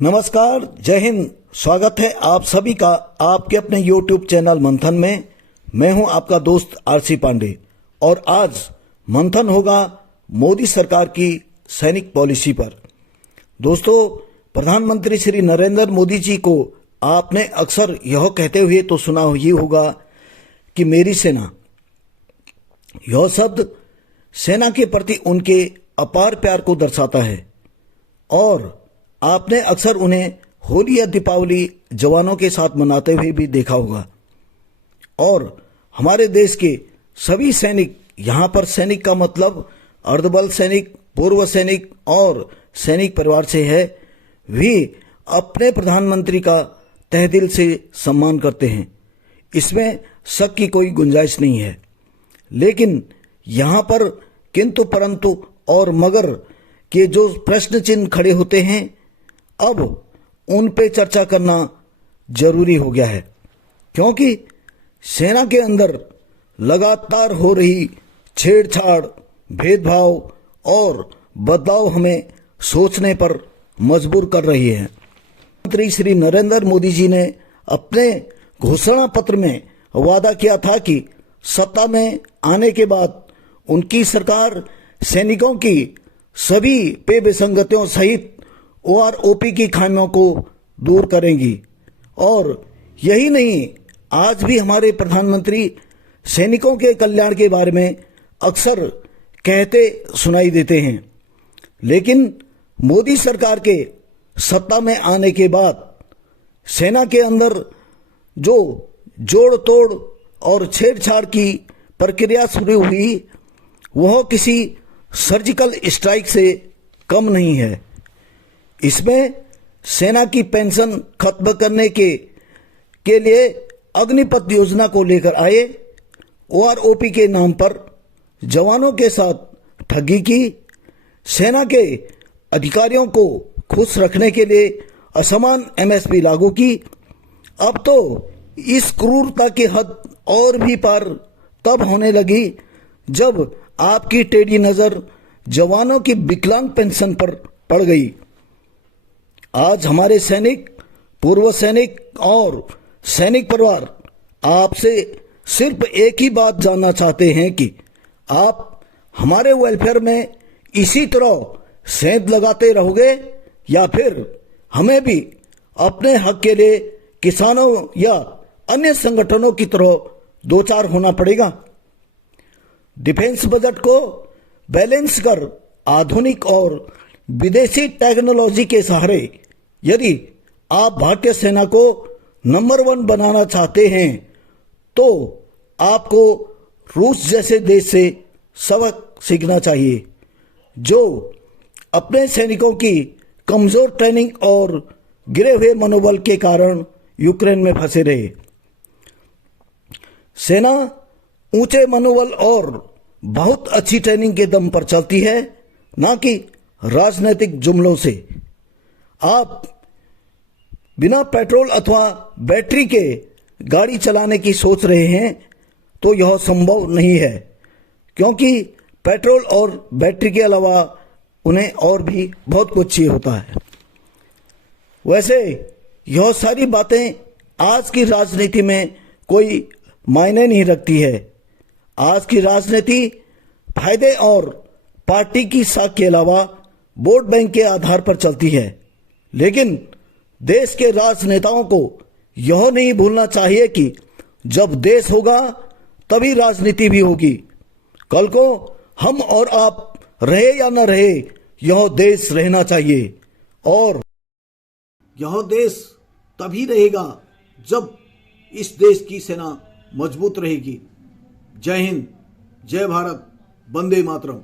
नमस्कार, जय हिंद। स्वागत है आप सभी का आपके अपने YouTube चैनल मंथन में। मैं हूं आपका दोस्त आरसी पांडे और आज मंथन होगा मोदी सरकार की सैनिक पॉलिसी पर। दोस्तों, प्रधानमंत्री श्री नरेंद्र मोदी जी को आपने अक्सर यह कहते हुए तो सुना ही होगा कि मेरी सेना। यह शब्द सेना के प्रति उनके अपार प्यार को दर्शाता है और आपने अक्सर उन्हें होली या दीपावली जवानों के साथ मनाते हुए भी देखा होगा। और हमारे देश के सभी सैनिक, यहाँ पर सैनिक का मतलब अर्धबल सैनिक, पूर्व सैनिक और सैनिक परिवार से है, भी अपने प्रधानमंत्री का तहे दिल से सम्मान करते हैं। इसमें शक की कोई गुंजाइश नहीं है। लेकिन यहाँ पर किंतु परंतु और मगर के जो प्रश्न चिन्ह खड़े होते हैं, अब उन पे चर्चा करना जरूरी हो गया है, क्योंकि सेना के अंदर लगातार हो रही छेड़छाड़, भेदभाव और बदलाव हमें सोचने पर मजबूर कर रही है। प्रधानमंत्री श्री नरेंद्र मोदी जी ने अपने घोषणा पत्र में वादा किया था कि सत्ता में आने के बाद उनकी सरकार सैनिकों की सभी पे विसंगतियों सहित ओआरओपी की खामियों को दूर करेंगी। और यही नहीं, आज भी हमारे प्रधानमंत्री सैनिकों के कल्याण के बारे में अक्सर कहते सुनाई देते हैं। लेकिन मोदी सरकार के सत्ता में आने के बाद सेना के अंदर जो जोड़ तोड़ और छेड़छाड़ की प्रक्रिया शुरू हुई, वह किसी सर्जिकल स्ट्राइक से कम नहीं है। इसमें सेना की पेंशन खत्म करने के लिए अग्निपथ योजना को लेकर आए, ओआरओपी के नाम पर जवानों के साथ ठगी की, सेना के अधिकारियों को खुश रखने के लिए असमान एमएसपी लागू की। अब तो इस क्रूरता की हद और भी पार तब होने लगी जब आपकी टेढ़ी नजर जवानों की विकलांग पेंशन पर पड़ गई। आज हमारे सैनिक, पूर्व सैनिक और सैनिक परिवार आपसे सिर्फ एक ही बात जानना चाहते हैं कि आप हमारे वेलफेयर में इसी तरह सेंध लगाते रहोगे या फिर हमें भी अपने हक के लिए किसानों या अन्य संगठनों की तरह दो चार होना पड़ेगा। डिफेंस बजट को बैलेंस कर आधुनिक और विदेशी टेक्नोलॉजी के सहारे यदि आप भारतीय सेना को नंबर 1 बनाना चाहते हैं, तो आपको रूस जैसे देश से सबक सीखना चाहिए, जो अपने सैनिकों की कमजोर ट्रेनिंग और गिरे हुए मनोबल के कारण यूक्रेन में फंसे रहे। सेना ऊंचे मनोबल और बहुत अच्छी ट्रेनिंग के दम पर चलती है, ना कि राजनीतिक जुमलों से। आप बिना पेट्रोल अथवा बैटरी के गाड़ी चलाने की सोच रहे हैं तो यह संभव नहीं है, क्योंकि पेट्रोल और बैटरी के अलावा उन्हें और भी बहुत कुछ चाहिए होता है। वैसे यह सारी बातें आज की राजनीति में कोई मायने नहीं रखती है। आज की राजनीति फायदे और पार्टी की साख के अलावा वोट बैंक के आधार पर चलती है। लेकिन देश के राजनेताओं को यह नहीं भूलना चाहिए कि जब देश होगा तभी राजनीति भी होगी। कल को हम और आप रहे या न रहे, यह देश रहना चाहिए और यह देश तभी रहेगा जब इस देश की सेना मजबूत रहेगी। जय हिंद, जय भारत, वंदे मातरम।